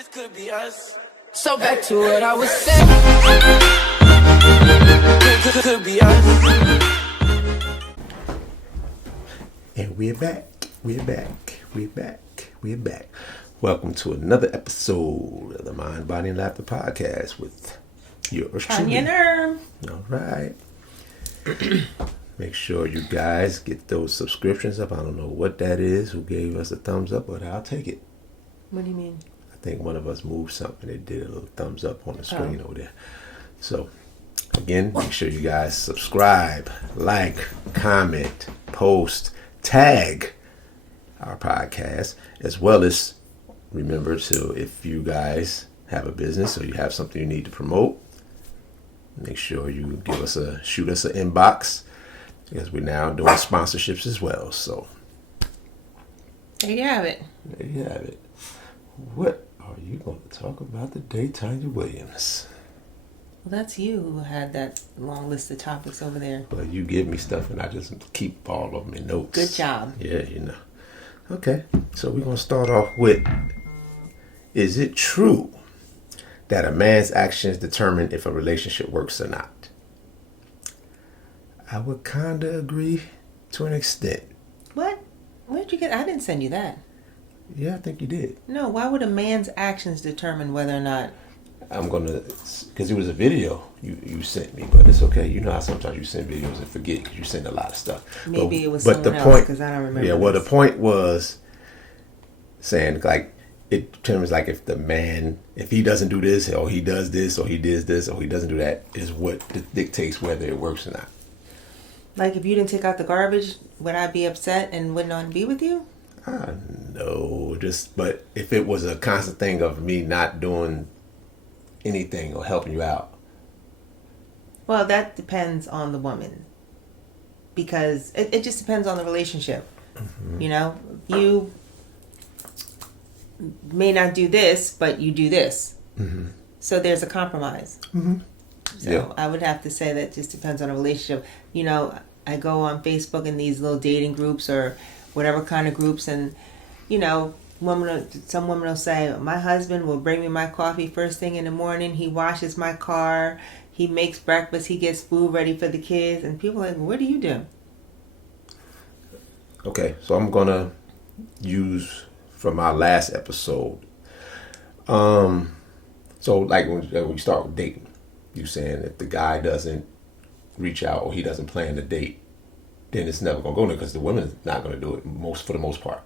This could be us. So back to what I was saying. Could be us. And we're back. Welcome to another episode of the Mind, Body, and Laughter podcast with yours truly. All right. Make sure you guys get those subscriptions up. I don't know what that is, who gave us a thumbs up, but I'll take it. What do you mean? I think one of us moved something. It did a little thumbs up on the screen over there. So, again, make sure you guys subscribe, like, comment, post, tag our podcast, as well as remember to, if you guys have a business or you have something you need to promote, make sure you shoot us an inbox, because we're now doing sponsorships as well. So there you have it. What are you going to talk about today, Tanya Williams? Well, that's you who had that long list of topics over there. Well, you give me stuff and I just keep all of them in notes. Good job. Yeah, Okay, so we're going to start off with, is it true that a man's actions determine if a relationship works or not? I would kind of agree to an extent. What? Where'd you get? I didn't send you that. Yeah, I think you did. No, why would a man's actions determine whether or not? I'm going to, because it was a video you sent me, but it's okay. You know how sometimes you send videos and forget because you send a lot of stuff. Maybe it was someone else because I don't remember. Yeah, well, the point was saying, like, it determines, like, if the man, if he doesn't do this, or he does this, or he does this, or he doesn't do that, is what dictates whether it works or not. Like, if you didn't take out the garbage, would I be upset and wouldn't want to be with you? No, but if it was a constant thing of me not doing anything or helping you out. Well, that depends on the woman, because it just depends on the relationship. Mm-hmm. You know, you may not do this, but you do this. Mm-hmm. So there's a compromise. Mm-hmm. So yeah. I would have to say that just depends on a relationship. You know, I go on Facebook in these little dating groups or whatever kind of groups, and, you know, some women will say, my husband will bring me my coffee first thing in the morning. He washes my car. He makes breakfast. He gets food ready for the kids. And people are like, what do you do? Okay, so I'm going to use from our last episode. So, like, when you start with dating, you saying if the guy doesn't reach out or he doesn't plan the date, then it's never going to go there because the woman's not going to do it for the most part.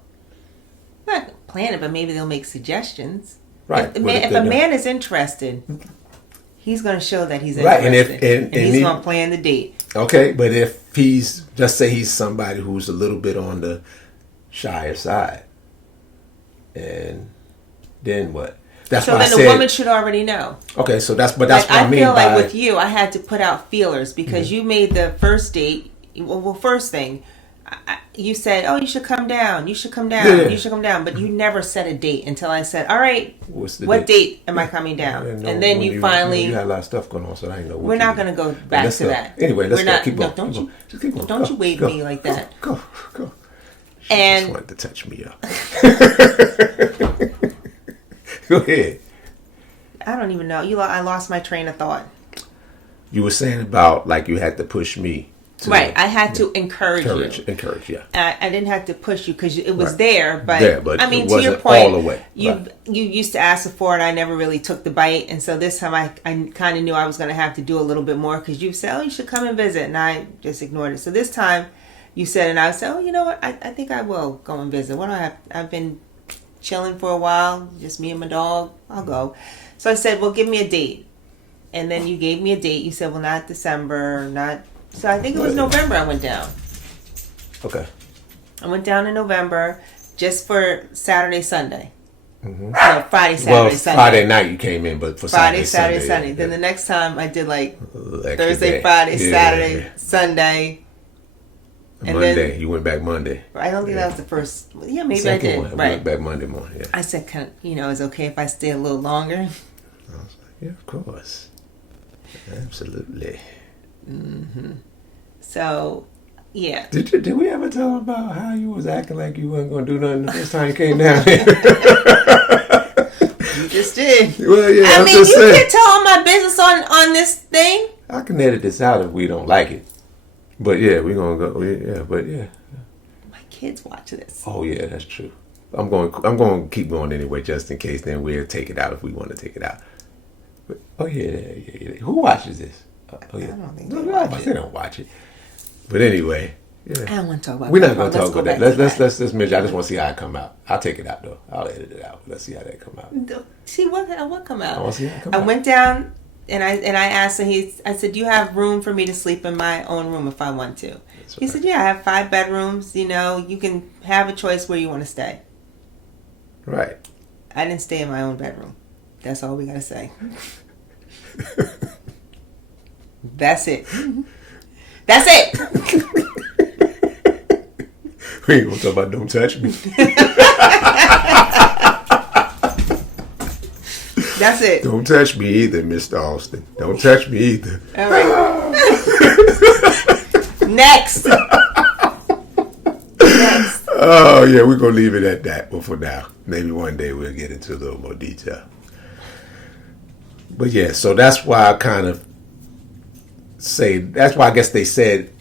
Not plan it, but maybe they'll make suggestions. Right. If a man is interested, he's going to show that he's interested. Right, and he's going to plan the date. Okay, but if just say he's somebody who's a little bit on the shyer side, and then what? That's so then the woman should already know. Okay, so that's what I mean. I feel like with you, I had to put out feelers because you made the first date. Well, first thing, you said, "Oh, you should come down. You should come down. Yeah. You should come down." But you never set a date until I said, "All right, what date am I coming down?" And then you finally. You had a lot of stuff going on, so I didn't know. We're not going to go back to that. Anyway, let's go. Keep going. Don't you wave me like that. Go. She just wanted to touch me up. Go ahead. I don't even know. I lost my train of thought. You were saying about, like, you had to push me. Right. I had to encourage you. Encourage, yeah. I didn't have to push you because it was right. there. But I mean, to your point, all the way. You used to ask for it, and I never really took the bite. And so this time I kind of knew I was going to have to do a little bit more because you said, "Oh, you should come and visit." And I just ignored it. So this time you said, and I said, "Oh, you know what? I think I will go and visit. What do I have? I've been chilling for a while, just me and my dog. I'll go." So I said, "Well, give me a date." And then you gave me a date. You said, "Well, not December, not." So I think it was November I went down. Okay. I went down in November just for Saturday, Sunday. Mm-hmm. No, Friday, Saturday, Sunday. Friday night you came in, but for Friday, Saturday, Sunday. Then the next time I did like Thursday, Friday, Saturday, Sunday. And Monday, then, you went back Monday. I don't think that was the first. Yeah, maybe I did. One, I went back Monday morning. Yeah. I said, is it okay if I stay a little longer? I was like, yeah, of course, absolutely. Mm-hmm. So, yeah. Did we ever talk about how you was acting like you wasn't going to do nothing the first time you came down here? You just did. Well, yeah, I mean, you can tell all my business on this thing. I can edit this out if we don't like it. But yeah, we're gonna go. Yeah, but yeah. My kids watch this. Oh yeah, that's true. I'm going to keep going anyway, just in case. Then we'll take it out if we want to take it out. But, oh yeah. Who watches this? Oh yeah. I don't think they don't watch it. But anyway, yeah. I don't want to talk about. We're not going to talk about that. Let's mention. I just want to see how it come out. I'll take it out though. I'll edit it out. Let's see how that come out. See what come out. I want to see how it come out. I went down and I asked him. I said, "Do you have room for me to sleep in my own room if I want to?" He said, "Yeah, I have 5 bedrooms. You know, you can have a choice where you want to stay." Right. I didn't stay in my own bedroom. That's all we gotta say. That's it. That's it. We ain't gonna talk about "Don't Touch Me." That's it. Don't touch me either, Mr. Austin. Don't touch me either. All right. Next. Oh yeah, we're gonna leave it at that. But for now, maybe one day we'll get into a little more detail. But yeah, so that's why I kind of say, that's why I guess they said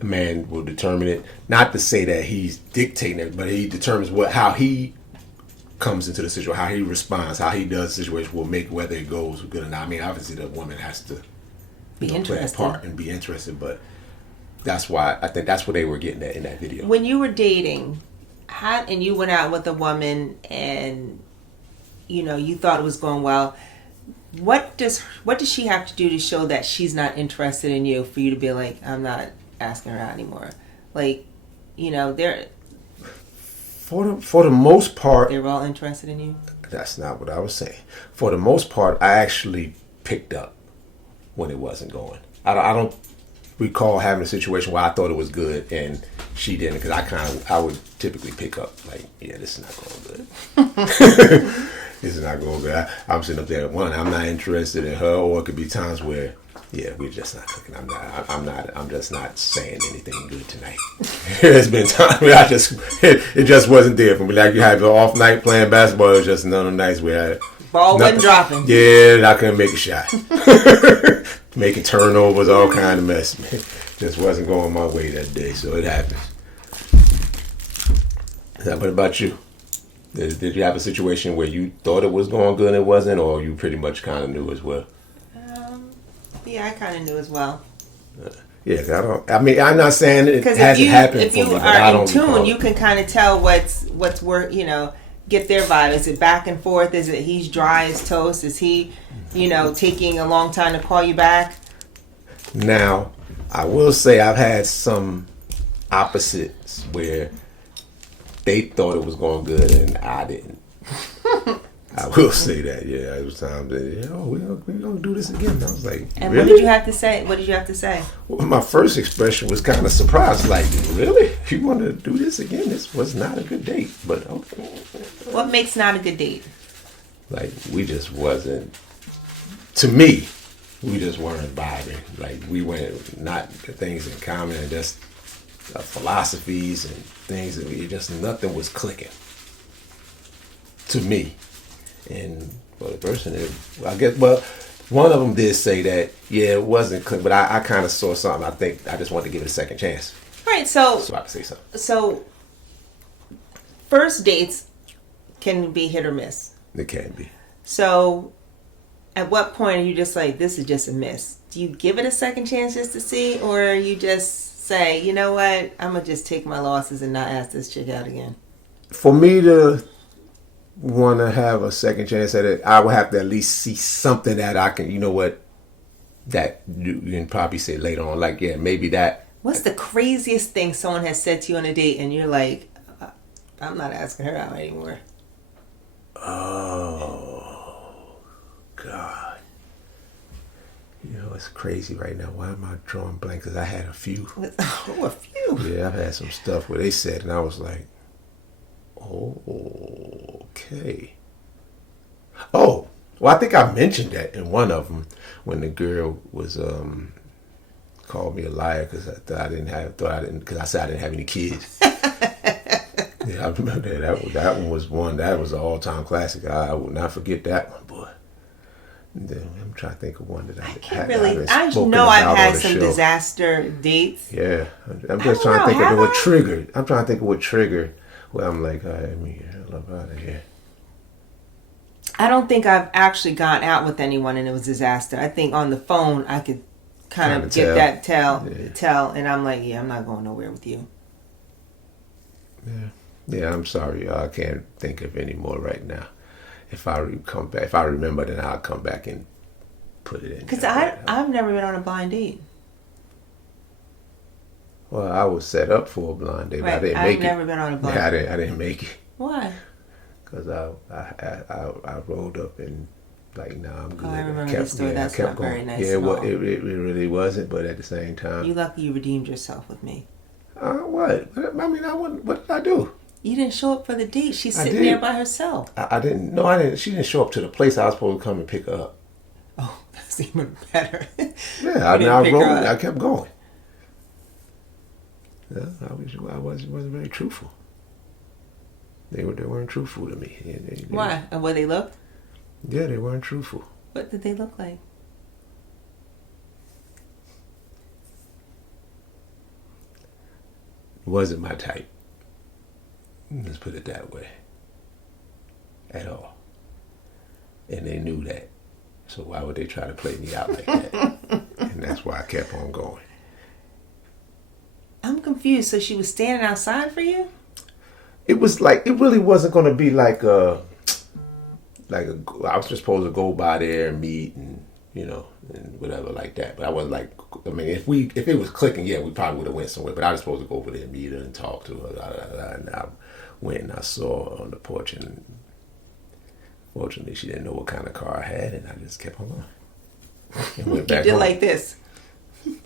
a man will determine it. Not to say that he's dictating it, but he determines how he comes into the situation, how he responds, how he does the situation will make whether it goes good or not. I mean, obviously the woman has to be play a part and be interested, but that's why I think that's what they were getting at in that video. When you were dating, and you went out with a woman and you know you thought it was going well, what does she have to do to show that she's not interested in you for you to be like, I'm not asking her out anymore? Like, you know, they're for the most part, they were all interested in you. That's not what I was saying. For the most part, I actually picked up when it wasn't going. I don't recall having a situation where I thought it was good and she didn't, because I would typically pick up like, yeah, this is not going good. This is not going good. I'm sitting up there at one. I'm not interested in her, or it could be times where, yeah, we're just not cooking. I'm just not saying anything good tonight. There's been times where it just wasn't there for me. Like you have an off night playing basketball. It was just none of the nights where ball wasn't dropping. Yeah, I couldn't make a shot. Making turnovers, all kind of mess. Man. Just wasn't going my way that day, so it happens. What about you? Did you have a situation where you thought it was going good and it wasn't, or you pretty much kind of knew as well? Yeah, I kind of knew as well. Yeah, I'm not saying it hasn't happened. If you are in tune, you can kind of tell what's work. You know, get their vibe. Is it back and forth? Is it he's dry as toast? Is he, taking a long time to call you back? Now, I will say I've had some opposites where they thought it was going good and I didn't. I will say that, yeah. It was times that, we're gonna do this again. And I was like, and really? What did you have to say? Well, my first expression was kind of surprised, like, really? You want to do this again? This was not a good date, but okay. What makes not a good date? Like, we just wasn't, to me, we just weren't vibing. Like, we went not things in common and just philosophies and things that nothing was clicking. To me. And for the person, I guess, well, one of them did say that, yeah, it wasn't clear, but I kind of saw something. I think I just wanted to give it a second chance. Right, so I could say something. So, first dates can be hit or miss. It can be. So, at what point are you just like, this is just a miss? Do you give it a second chance just to see, or you just say, you know what, I'm going to just take my losses and not ask this chick out again? For me to want to have a second chance at it, I would have to at least see something that I can, that you can probably say later on, like, yeah, maybe that. What's the craziest thing someone has said to you on a date and you're like, I'm not asking her out anymore? Oh, God. It's crazy right now. Why am I drawing blank? Because I had a few. Oh, a few? Yeah, I've had some stuff where they said, and I was like, oh, okay. Oh, well, I think I mentioned that in one of them when the girl was called me a liar because I said I didn't have any kids. Yeah, I remember that one was one. That was an all-time classic. I will not forget that one, boy. Then I'm trying to think of one that I can't really. I know I've had some disaster dates. Yeah, I'm just trying to think of what triggered. I'm trying to think of what triggered. Well, I'm like, I mean, I love out of here. I don't think I've actually gone out with anyone and it was disaster. I think on the phone I could kind of get that tell, and I'm like, yeah, I'm not going nowhere with you. Yeah, I'm sorry, I can't think of any more right now. If I come back, if I remember, then I'll come back and put it in. Because I've never been on a blind date. Well, I was set up for a blind date, but I didn't make it. I've never been on a blind date. I didn't make it. Why? Because I rolled up and like, nah, I'm good. I remember the story. That's not going. Very nice. Yeah, well, it really wasn't, but at the same time, you lucky you redeemed yourself with me. What? I mean, I wouldn't. What did I do? You didn't show up for the date. She's sitting there by herself. I didn't. No, I didn't. She didn't show up to the place I was supposed to come and pick her up. Oh, that's even better. Yeah, I kept going. Yeah, I wasn't very truthful. They weren't truthful to me. Why? And what they look? Yeah, they weren't truthful. What did they look like? Wasn't my type. Let's put it that way. At all. And they knew that. So why would they try to play me out like that? And that's why I kept on going. I'm confused. So she was standing outside for you? It was like, it really wasn't going to be I was just supposed to go by there and meet and, and whatever like that. But I wasn't like, I mean, if it was clicking, yeah, we probably would have went somewhere. But I was supposed to go over there and meet her and talk to her. And I went and I saw her on the porch, and fortunately she didn't know what kind of car I had, and I just kept on going. And went back you did home. Like this?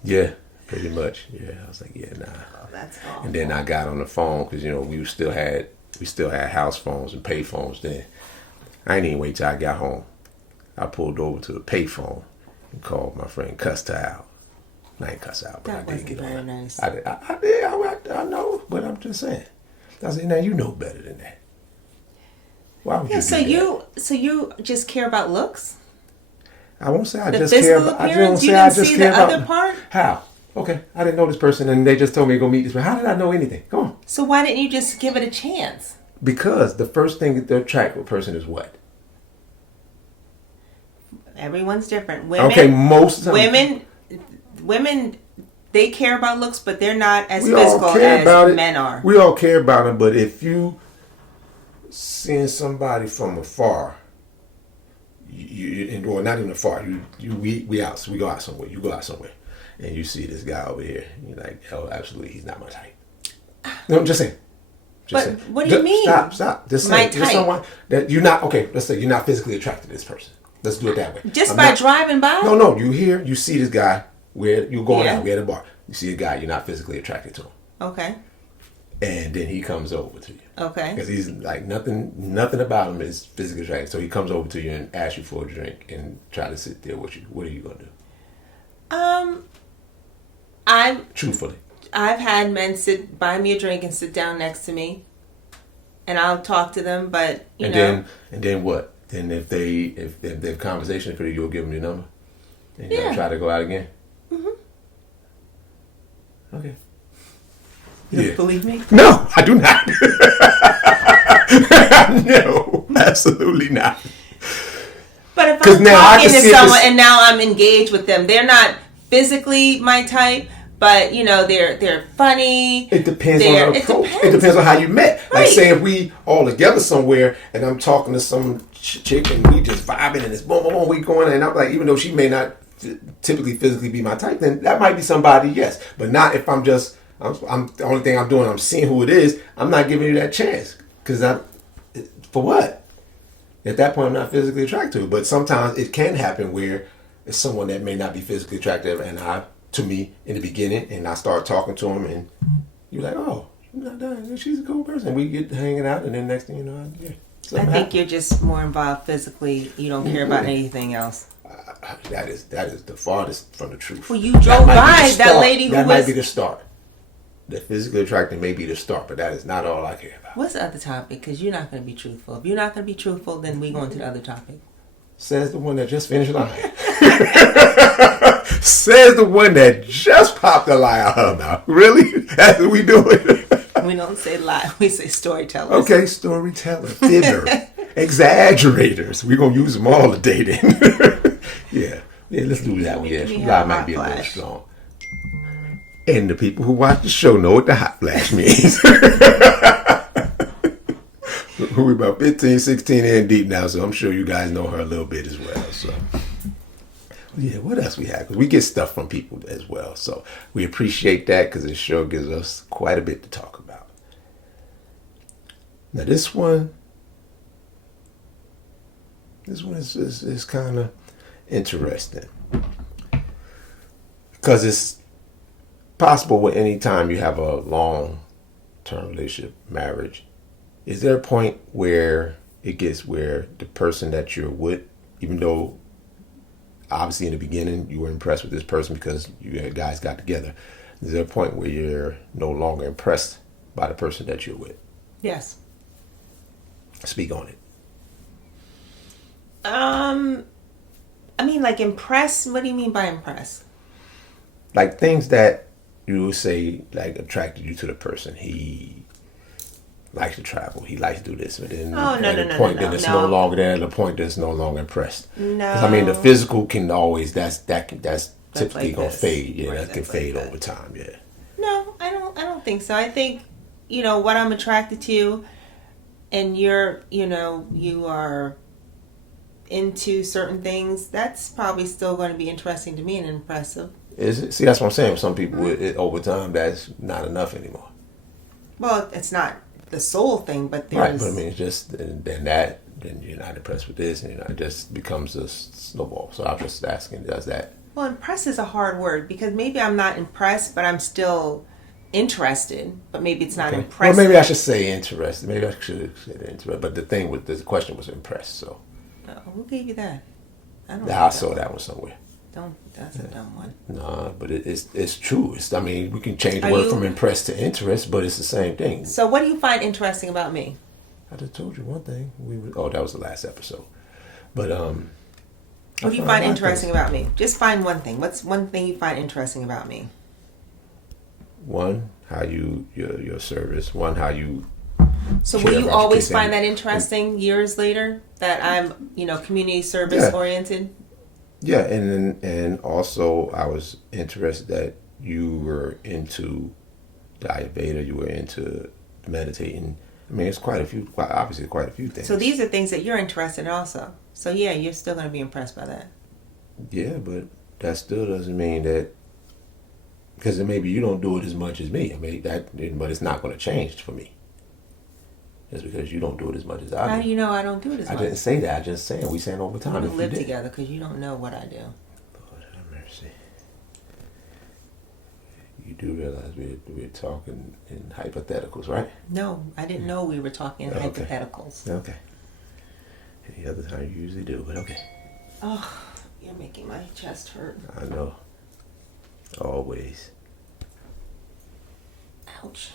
Yeah, pretty much. Yeah, I was like, yeah, nah. Oh, that's awful. And then I got on the phone because we still had house phones and pay phones then. I didn't even wait till I got home. I pulled over to the pay phone and called my friend, cussed her out. I ain't cuss out, but I did get on. That wasn't very nice. I did. I know, but I'm just saying. I said, now you know better than that. Why would you do that? So you just care about looks? I won't say I just care about. I don't say I just care about. Other part? How? Okay, I didn't know this person, and they just told me to go meet this person. How did I know anything? Come on. So why didn't you just give it a chance? Because the first thing that attracts a person is what? Everyone's different. Women. Okay, most of the time. Women. They care about looks, but they're not as physical as men are. We all care about them, but if you seeing somebody from afar, or not even afar, we go out somewhere. You go out somewhere, and you see this guy over here. You're like, oh, absolutely, he's not my type. No, I'm just saying. What do you mean? Stop. Just say there's someone that you're not. Okay, let's say you're not physically attracted to this person. Let's do it that way. Just by driving by? No. You see this guy. Where you're going out, we're at a bar. You see a guy, you're not physically attracted to him. Okay. And then he comes over to you. Okay. Because he's like nothing about him is physically attractive. So he comes over to you and asks you for a drink and try to sit there with you. What are you gonna do? Truthfully. I've had men buy me a drink and sit down next to me, and I'll talk to them. But and then what? Then if they have conversation for you, you'll give them your number, and you'll try to go out again. Okay. You don't believe me? No, I do not. No, absolutely not. But if I'm talking to someone and now I'm engaged with them, they're not physically my type, but they're funny. It depends on the approach. It depends on how you met. Right. Like say if we all together somewhere and I'm talking to some chick and we just vibing and it's boom, boom, boom, we going, and I'm like, even though she may not typically physically be my type, then that might be somebody, yes. But not if I'm the only thing I'm doing, I'm seeing who it is. I'm not giving you that chance. Because for what? At that point, I'm not physically attracted to her. But sometimes it can happen where it's someone that may not be physically attractive, and to me, in the beginning, and I start talking to them, and you're like, oh, she's a cool person. We get hanging out, and then next thing you know, I think you're just more involved physically. You don't care about anything else. That is the farthest from the truth. Well, you drove by that lady who might be the start. The physically attractive may be the start, but that is not all I care about. What's the other topic? Because you're not going to be truthful. If you're not going to be truthful, then we go into the other topic. Says the one that just finished lying. Says the one that just popped a lie out of her mouth. Really? That's what we doing? We don't say lie. We say storytellers. Okay, storyteller, fibber, exaggerators. We're going to use them all today then. Yeah, let's do that one. Yeah, lie might be a little strong. And the people who watch the show know what the hot flash means. We're about 15, 16 in deep now, so I'm sure you guys know her a little bit as well. So, yeah, what else we have? Because we get stuff from people as well. So we appreciate that because it sure gives us quite a bit to talk about. Now this one is kind of interesting because it's possible with any time you have a long-term relationship, marriage. Is there a point where it gets where the person that you're with, even though obviously in the beginning you were impressed with this person because you guys got together, is there a point where you're no longer impressed by the person that you're with? Yes. Speak on it. I mean, like impress? What do you mean by impress? Like things that you would say like attracted you to the person. He likes to travel. He likes to do this. But then the point that it's no longer there. The point that's no longer impressed. No. I mean, the physical can always that's typically like gonna this. fade. Yeah, Right, that can that's fade like that. over time. Yeah. No, I don't think so. I think, what I'm attracted to, and you are into certain things, that's probably still going to be interesting to me and impressive. Is it? See, that's what I'm saying. Some people, over time, that's not enough anymore. Well, it's not the soul thing, but there's... Right, but I mean, it's just, then you're not impressed with this, and it just becomes a snowball. So I'm just asking, does that... Well, impress is a hard word, because maybe I'm not impressed, but I'm still interested, but maybe it's not impressive. Well, maybe I should say interested. Maybe I should say interested. But the question was impressed, so... Who gave you that? I saw that one somewhere. That's a dumb one. No, but it's true. We can change the word from impressed to interest, but it's the same thing. So what do you find interesting about me? I just told you one thing. That was the last episode. But what do you find interesting about me? Just find one thing. What's one thing you find interesting about me? One, how your service. One, how you. So will you always find that interesting years later that I'm, community service oriented? Yeah, and also I was interested that you were into the Ayurveda, you were into meditating. I mean, it's obviously quite a few things. So these are things that you're interested in also. So yeah, you're still going to be impressed by that. Yeah, but that still doesn't mean that, because maybe you don't do it as much as me. But it's not going to change for me. Just because you don't do it as much as I do. How do you know I don't do it as much? I didn't say that. I just saying we saying over time. We don't live together because you don't know what I do. Lord have mercy. You do realize we're talking in hypotheticals, right? No, I didn't know we were talking in hypotheticals. Okay. Any other time you usually do, but okay. Oh, you're making my chest hurt. I know. Always. Ouch.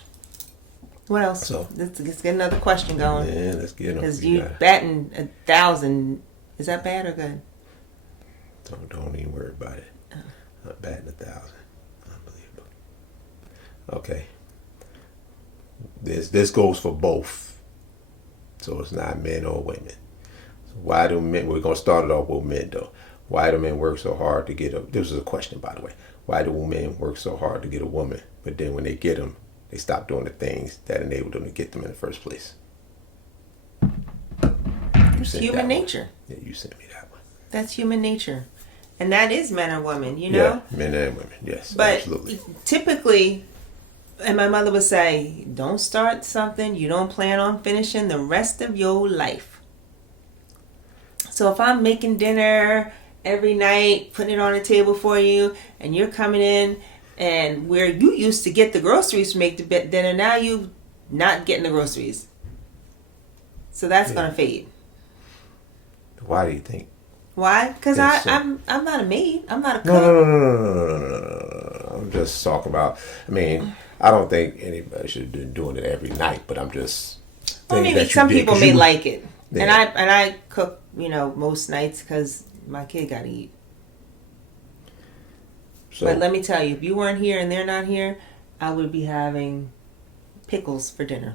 What else? So let's get another question going. Yeah, let's get them. Because you batting 1,000. Is that bad or good? Don't even worry about it. I'm batting 1,000. Unbelievable. Okay. This goes for both. So it's not men or women. So why do men? We're gonna start it off with men though. Why do men work so hard to get a? This is a question, by the way. Why do men work so hard to get a woman, but then when they get them, they stop doing the things that enabled them to get them in the first place? It's human nature. Yeah, you sent me that one. That's human nature. And that is men or women, Yeah, men and women, yes, but absolutely. Typically, and my mother would say, don't start something you don't plan on finishing the rest of your life. So if I'm making dinner every night, putting it on the table for you, and you're coming in, and where you used to get the groceries to make the dinner, now you not getting the groceries. So that's going to fade. Why do you think? Why? Because I'm not a maid. I'm not a cook. No. I'm just talking about, I don't think anybody should have been doing it every night, but I'm just. Well, maybe some people may like it, and I cook, most nights because my kid got to eat. So, but let me tell you, if you weren't here and they're not here, I would be having pickles for dinner.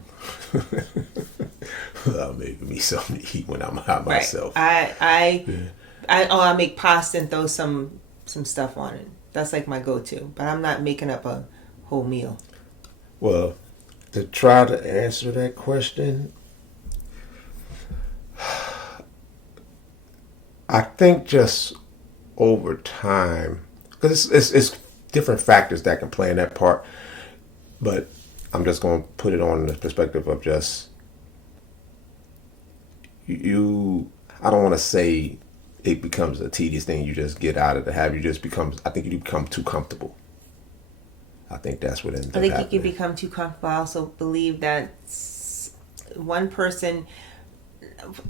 Well, maybe me something to eat when I'm out myself. I make pasta and throw some stuff on it. That's like my go-to. But I'm not making up a whole meal. Well, to try to answer that question, I think just over time, because it's different factors that can play in that part, but I'm just going to put it on the perspective of just I don't want to say it becomes a tedious thing you just get out of the habit. I think you become too comfortable. I think that's what ends up happening. I think you can become too comfortable. I also believe that one person,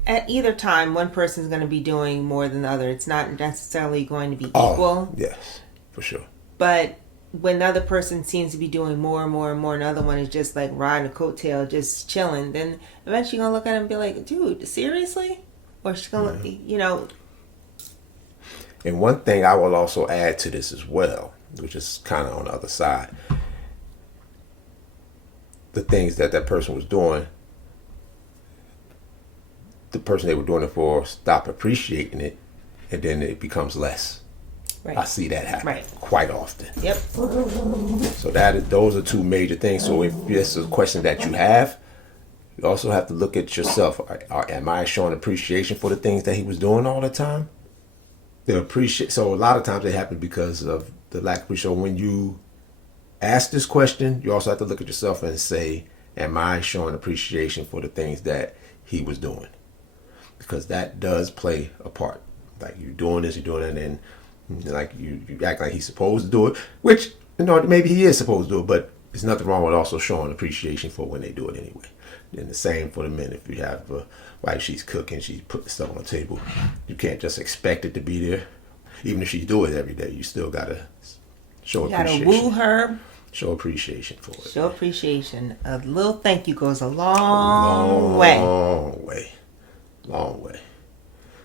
at either time, one person is going to be doing more than the other. It's not necessarily going to be equal. Yes, for sure. But when the other person seems to be doing more and more and more, another one is just like riding a coattail, just chilling, then eventually you're going to look at him and be like, dude, seriously? Or she's going to, And one thing I will also add to this as well, which is kind of on the other side, the things that person was doing, the person they were doing it for stop appreciating it, and then it becomes less. Right. I see that happen quite often. Yep. So those are two major things. So if this is a question that you have, you also have to look at yourself. Am I showing appreciation for the things that he was doing all the time? So a lot of times it happens because of the lack of appreciation. When you ask this question, you also have to look at yourself and say, am I showing appreciation for the things that he was doing? Because that does play a part. Like you're doing this, you're doing that, and like you act like he's supposed to do it, which maybe he is supposed to do it, but there's nothing wrong with also showing appreciation for when they do it anyway. And the same for the men. If you have a wife, she's cooking, she's putting stuff on the table, you can't just expect it to be there. Even if she do it every day, you still gotta show appreciation. You gotta woo her. Show appreciation for it. Show appreciation. A little thank you goes a long way. Long way.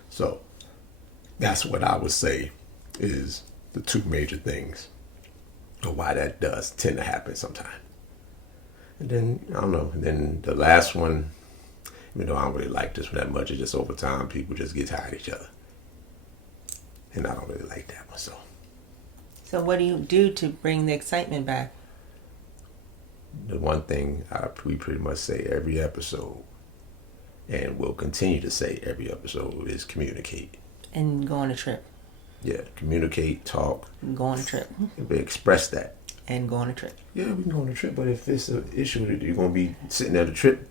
So that's what I would say is the two major things of why that does tend to happen sometimes. And then, I don't know, and then the last one, even though I don't really like this one that much, it's just over time, people just get tired of each other. And I don't really like that one, So what do you do to bring the excitement back? The one thing we pretty much say every episode, and we'll continue to say every episode, is communicate. And go on a trip. Yeah, communicate, talk. Go on a trip. Express that. And go on a trip. Yeah, we can go on a trip, but if it's an issue that you're going to be sitting at a trip.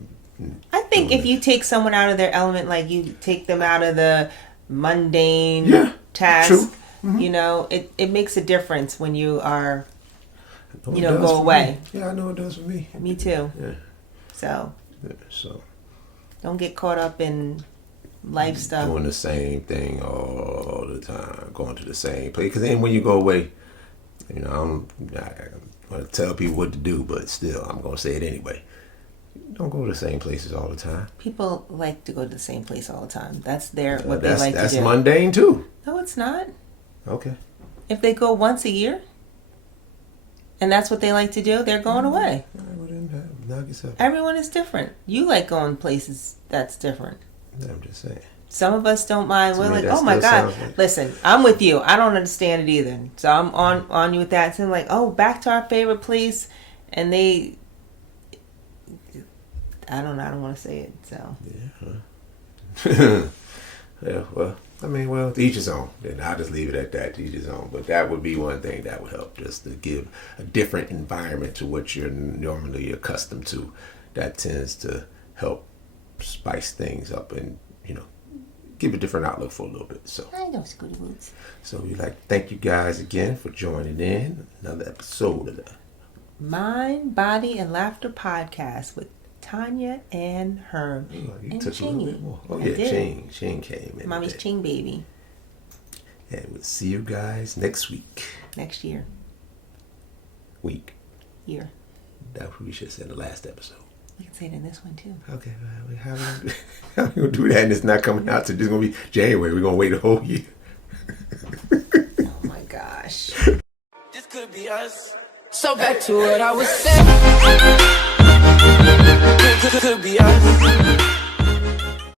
I think if you take someone out of their element, like you take them out of the mundane task, true. Mm-hmm. It makes a difference when you are, go away. Me. Yeah, I know it does for me. Me too. Yeah. So. Don't get caught up in life stuff. Doing the same thing all the time, going to the same place. Because then when you go away, I'm going to tell people what to do, but still, I'm going to say it anyway. Don't go to the same places all the time. People like to go to the same place all the time. That's what they like to do. That's mundane too. No, it's not. Okay. If they go once a year, and that's what they like to do, they're going away. Everyone is different. You like going places that's different. I'm just saying. Some of us don't mind. We're like, oh my God. Listen, I'm with you. I don't understand it either. So I'm on you with that. So I'm like, oh, back to our favorite place. And I don't know. I don't want to say it. So. Yeah. Yeah, well, to each his own. Then I'll just leave it at that, to each his own. But that would be one thing that would help, just to give a different environment to what you're normally accustomed to. That tends to help spice things up and, give a different outlook for a little bit. So I know Scooty Boots. So we'd like to thank you guys again for joining in another episode of the Mind, Body, and Laughter podcast with Tanya and Herm. You took Chingy. A little bit more. Oh yeah, Ching came in. Mommy's Ching baby. And we'll see you guys next week. Next year. Week. Year. That's what we should say in the last episode. We can say it in this one too. Okay, how are we gonna do that? And it's not coming out till it's gonna be January. We're gonna wait a whole year. Oh my gosh. This could be us. So back to what I was saying. Could be us.